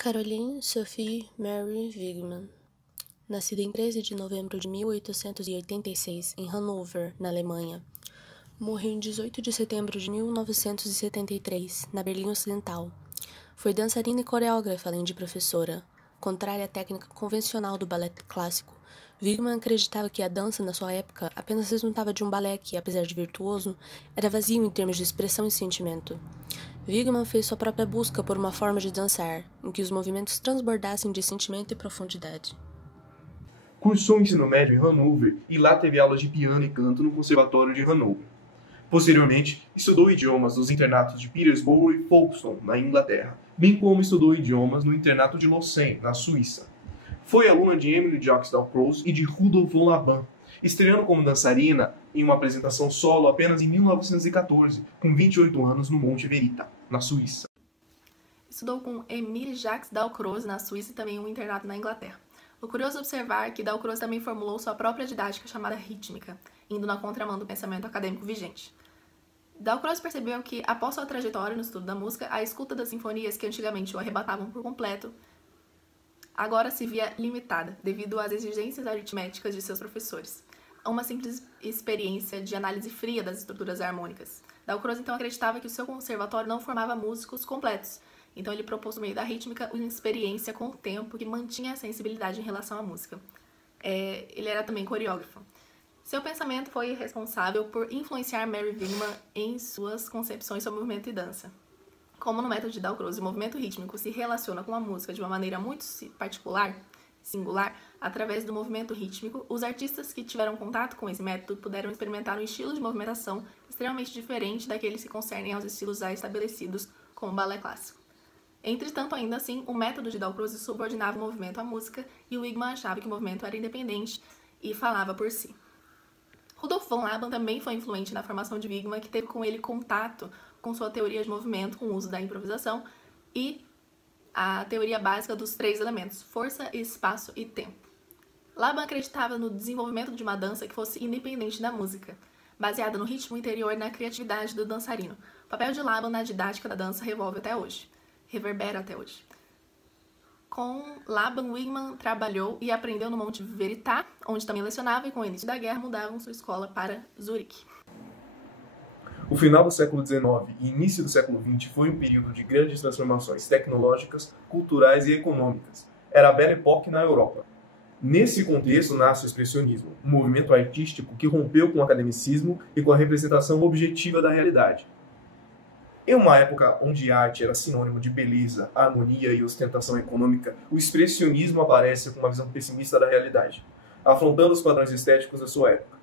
Caroline Sophie Mary Wigman, nascida em 13 de novembro de 1886 em Hannover, na Alemanha. Morreu em 18 de setembro de 1973, na Berlim Ocidental. Foi dançarina e coreógrafa, além de professora. Contrária à técnica convencional do balé clássico, Wigman acreditava que a dança, na sua época, apenas resultava de um balé que, apesar de virtuoso, era vazio em termos de expressão e sentimento. Wigman fez sua própria busca por uma forma de dançar, em que os movimentos transbordassem de sentimento e profundidade. Cursou o ensino médio em Hannover e lá teve aulas de piano e canto no Conservatório de Hannover. Posteriormente, estudou idiomas nos internatos de Petersburgo e Folkestone, na Inglaterra, bem como estudou idiomas no internato de Lausanne, na Suíça. Foi aluna de Emily Jacques Dalcroze e de Rudolf von Laban, estreando como dançarina em uma apresentação solo apenas em 1914, com 28 anos no Monte Verita, na Suíça. Estudou com Emily Jacques Dalcroze na Suíça e também em um internato na Inglaterra. O curioso observar que Dalcroze também formulou sua própria didática chamada rítmica, indo na contramão do pensamento acadêmico vigente. Dalcroze percebeu que, após sua trajetória no estudo da música, a escuta das sinfonias que antigamente o arrebatavam por completo, agora se via limitada, devido às exigências aritméticas de seus professores, a uma simples experiência de análise fria das estruturas harmônicas. Dalcroze então acreditava que o seu conservatório não formava músicos completos, então ele propôs no meio da rítmica uma experiência com o tempo que mantinha a sensibilidade em relação à música. Ele era também coreógrafo. Seu pensamento foi responsável por influenciar Mary Wigman em suas concepções sobre movimento e dança. Como no método de Dalcroze, o movimento rítmico se relaciona com a música de uma maneira muito particular, singular, através do movimento rítmico, os artistas que tiveram contato com esse método puderam experimentar um estilo de movimentação extremamente diferente daqueles que concernem aos estilos já estabelecidos como o balé clássico. Entretanto, ainda assim, o método de Dalcroze subordinava o movimento à música e Wigman achava que o movimento era independente e falava por si. Rudolf von Laban também foi influente na formação de Wigman, que teve com ele contato com sua teoria de movimento, com o uso da improvisação e a teoria básica dos 3 elementos, força, espaço e tempo. Laban acreditava no desenvolvimento de uma dança que fosse independente da música, baseada no ritmo interior e na criatividade do dançarino. O papel de Laban na didática da dança reverbera até hoje. Com Laban, Wigman trabalhou e aprendeu no Monte Verita, onde também lecionava, e com o início da guerra mudavam sua escola para Zurique. O final do século XIX e início do século XX foi um período de grandes transformações tecnológicas, culturais e econômicas. Era a Belle Époque na Europa. Nesse contexto nasce o expressionismo, um movimento artístico que rompeu com o academicismo e com a representação objetiva da realidade. Em uma época onde arte era sinônimo de beleza, harmonia e ostentação econômica, o expressionismo aparece com uma visão pessimista da realidade, afrontando os padrões estéticos da sua época.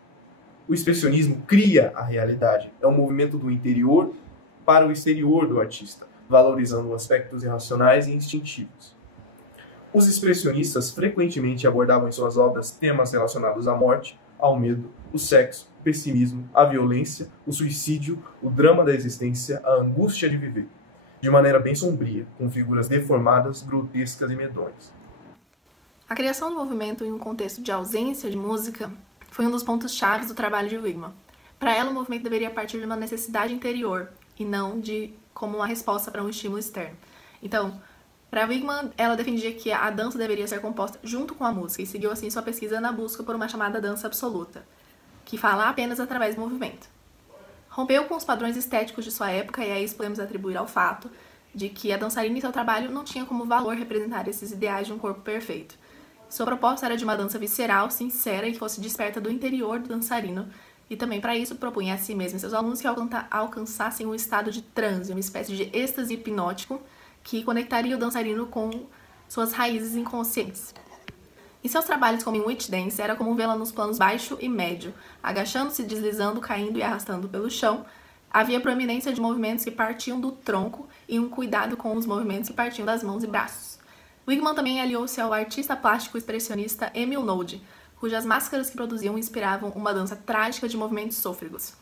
O expressionismo cria a realidade, é um movimento do interior para o exterior do artista, valorizando aspectos irracionais e instintivos. Os expressionistas frequentemente abordavam em suas obras temas relacionados à morte, ao medo, o sexo, o pessimismo, a violência, o suicídio, o drama da existência, a angústia de viver, de maneira bem sombria, com figuras deformadas, grotescas e medonhas. A criação do movimento em um contexto de ausência de música foi um dos pontos chaves do trabalho de Wigman. Para ela, o movimento deveria partir de uma necessidade interior e não como uma resposta para um estímulo externo. Então, para Wigman, ela defendia que a dança deveria ser composta junto com a música e seguiu assim sua pesquisa na busca por uma chamada dança absoluta, que fala apenas através do movimento. Rompeu com os padrões estéticos de sua época e a isso podemos atribuir ao fato de que a dançarina e seu trabalho não tinham como valor representar esses ideais de um corpo perfeito. Sua proposta era de uma dança visceral, sincera e que fosse desperta do interior do dançarino, e também para isso propunha a si mesmo e seus alunos que alcançassem um estado de transe, uma espécie de êxtase hipnótico que conectaria o dançarino com suas raízes inconscientes. Em seus trabalhos como em Witch Dance, era comum vê-la nos planos baixo e médio, agachando-se, deslizando, caindo e arrastando pelo chão. Havia proeminência de movimentos que partiam do tronco e um cuidado com os movimentos que partiam das mãos e braços. Wigman também aliou-se ao artista plástico expressionista Emil Nolde, cujas máscaras que produziam inspiravam uma dança trágica de movimentos sôfregos.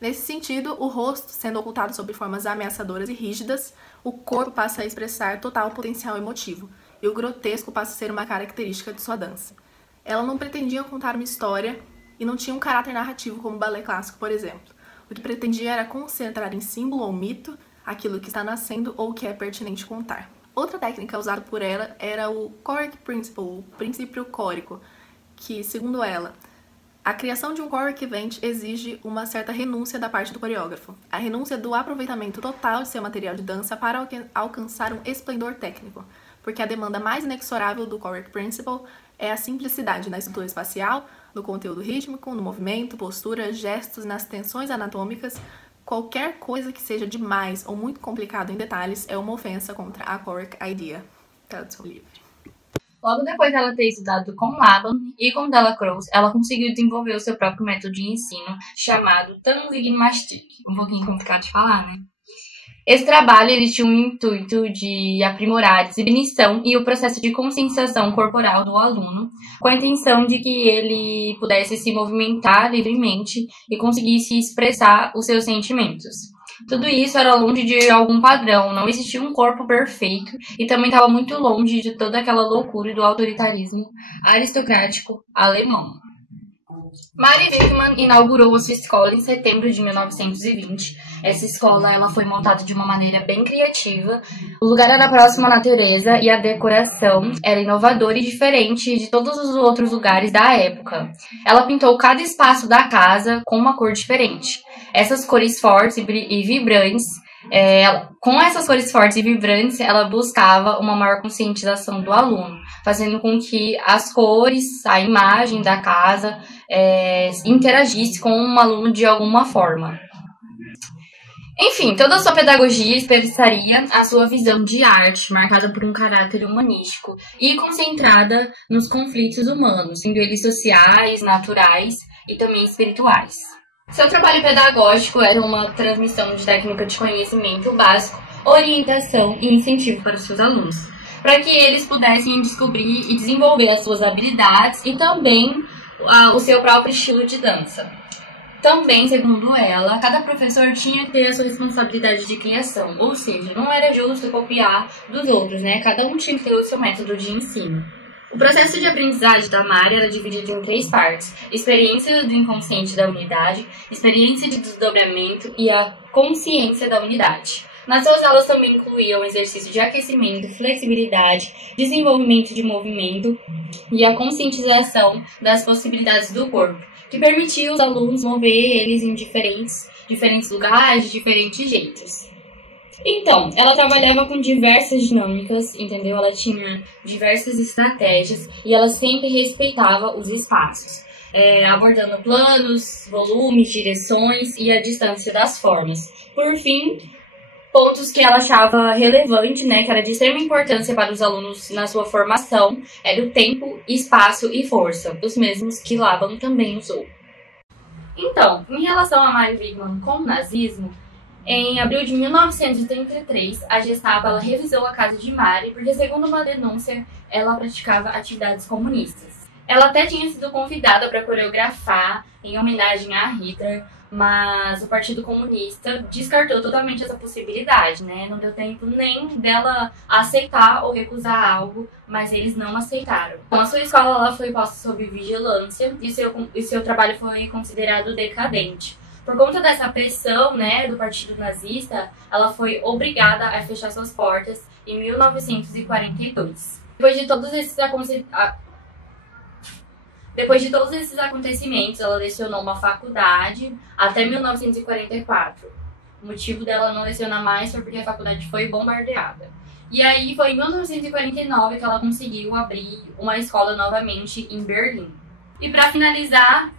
Nesse sentido, o rosto, sendo ocultado sob formas ameaçadoras e rígidas, o corpo passa a expressar total potencial emotivo, e o grotesco passa a ser uma característica de sua dança. Ela não pretendia contar uma história e não tinha um caráter narrativo como o balé clássico, por exemplo. O que pretendia era concentrar em símbolo ou mito aquilo que está nascendo ou que é pertinente contar. Outra técnica usada por ela era o Choric Principle, o princípio chórico, que, segundo ela, a criação de um choric event exige uma certa renúncia da parte do coreógrafo. A renúncia do aproveitamento total de seu material de dança para alcançar um esplendor técnico, porque a demanda mais inexorável do Choric Principle é a simplicidade na estrutura espacial, no conteúdo rítmico, no movimento, postura, gestos, nas tensões anatômicas. Qualquer coisa que seja demais ou muito complicado em detalhes é uma ofensa contra a Choric Idea. Tradução livre. Logo depois dela ter estudado com Laban e com Delacroix, ela conseguiu desenvolver o seu próprio método de ensino chamado Tanzigmastik. Um pouquinho complicado de falar, né? Esse trabalho ele tinha um intuito de aprimorar a definição e o processo de conscientização corporal do aluno, com a intenção de que ele pudesse se movimentar livremente e conseguisse expressar os seus sentimentos. Tudo isso era longe de algum padrão, não existia um corpo perfeito e também estava muito longe de toda aquela loucura do autoritarismo aristocrático alemão. Mary Wigman inaugurou a sua escola em setembro de 1920. Essa escola ela foi montada de uma maneira bem criativa. O lugar era próximo à natureza e a decoração era inovadora e diferente de todos os outros lugares da época. Ela pintou cada espaço da casa com uma cor diferente. Essas cores fortes e vibrantes, com essas cores fortes e vibrantes, ela buscava uma maior conscientização do aluno, fazendo com que as cores, a imagem da casa, interagisse com o aluno de alguma forma. Enfim, toda a sua pedagogia expressaria a sua visão de arte, marcada por um caráter humanístico e concentrada nos conflitos humanos, sendo eles sociais, naturais e também espirituais. Seu trabalho pedagógico era uma transmissão de técnica de conhecimento básico, orientação e incentivo para os seus alunos, para que eles pudessem descobrir e desenvolver as suas habilidades e também o seu próprio estilo de dança. Também, segundo ela, cada professor tinha que ter a sua responsabilidade de criação, ou seja, não era justo copiar dos outros, né? Cada um tinha que ter o seu método de ensino. O processo de aprendizagem da Mari era dividido em 3 partes: experiência do inconsciente da unidade, experiência de desdobramento e a consciência da unidade. Nas suas aulas também incluíam exercício de aquecimento, flexibilidade, desenvolvimento de movimento e a conscientização das possibilidades do corpo, que permitia os alunos mover eles em diferentes lugares, de diferentes jeitos. Então, ela trabalhava com diversas dinâmicas, entendeu? Ela tinha diversas estratégias e ela sempre respeitava os espaços, abordando planos, volumes, direções e a distância das formas. Por fim, pontos que ela achava relevante, né, que era de extrema importância para os alunos na sua formação, era o tempo, espaço e força, os mesmos que Laban também usou. Então, em relação a Mary Wigman com o nazismo, em abril de 1933, a Gestapo ela revisou a casa de Mary porque, segundo uma denúncia, ela praticava atividades comunistas. Ela até tinha sido convidada para coreografar em homenagem a Hitler, mas o Partido Comunista descartou totalmente essa possibilidade, né? Não deu tempo nem dela aceitar ou recusar algo, mas eles não aceitaram. Então, a sua escola ela foi posta sob vigilância e seu trabalho foi considerado decadente. Por conta dessa pressão, né, do Partido Nazista, ela foi obrigada a fechar suas portas em 1942. Depois de todos esses acontecimentos, ela lecionou uma faculdade até 1944. O motivo dela não lecionar mais foi porque a faculdade foi bombardeada. E aí foi em 1949 que ela conseguiu abrir uma escola novamente em Berlim. E para finalizar,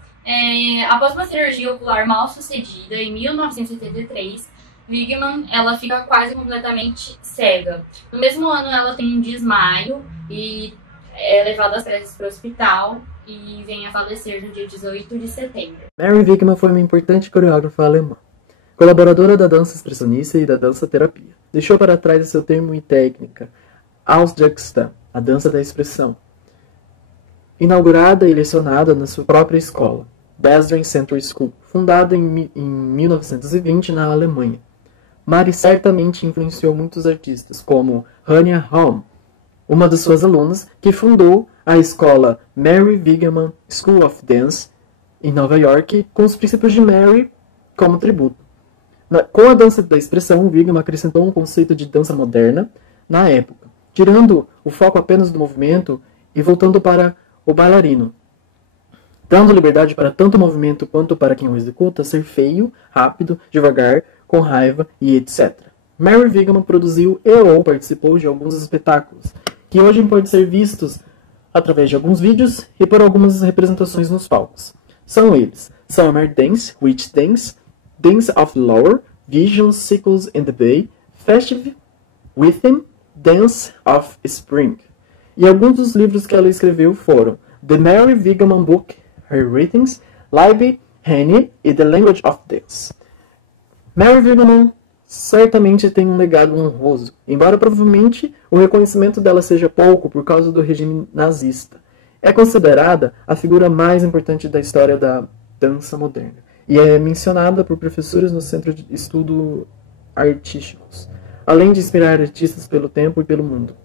após uma cirurgia ocular mal sucedida em 1973, Wigman ela fica quase completamente cega. No mesmo ano ela tem um desmaio e é levada às pressas para o hospital e vem a falecer no dia 18 de setembro. Mary Wigman foi uma importante coreógrafa alemã, colaboradora da dança expressionista e da dança terapia. Deixou para trás o seu termo e técnica, Ausdruckstan, a dança da expressão, inaugurada e lecionada na sua própria escola, Dresden Center School, fundada em 1920 na Alemanha. Mary certamente influenciou muitos artistas, como Hania Holm, uma das suas alunas, que fundou a escola Mary Wigman School of Dance, em Nova York, com os princípios de Mary como tributo. Com a dança da expressão, Wigman acrescentou um conceito de dança moderna, na época, tirando o foco apenas do movimento e voltando para o bailarino, dando liberdade para tanto o movimento quanto para quem o executa ser feio, rápido, devagar, com raiva e etc. Mary Wigman produziu ou participou de alguns espetáculos, que hoje podem ser vistos através de alguns vídeos e por algumas representações nos palcos. São eles: Summer Dance, Witch Dance, Dance of Lore, Visions, Sickles in the Bay, Festive Rhythm, Dance of Spring. E alguns dos livros que ela escreveu foram The Mary Wigman Book, Her Writings, Libby, Henny e The Language of Dance. Mary Wigman certamente tem um legado honroso, embora provavelmente o reconhecimento dela seja pouco por causa do regime nazista. É considerada a figura mais importante da história da dança moderna e é mencionada por professores no Centro de Estudo Artísticos, além de inspirar artistas pelo tempo e pelo mundo.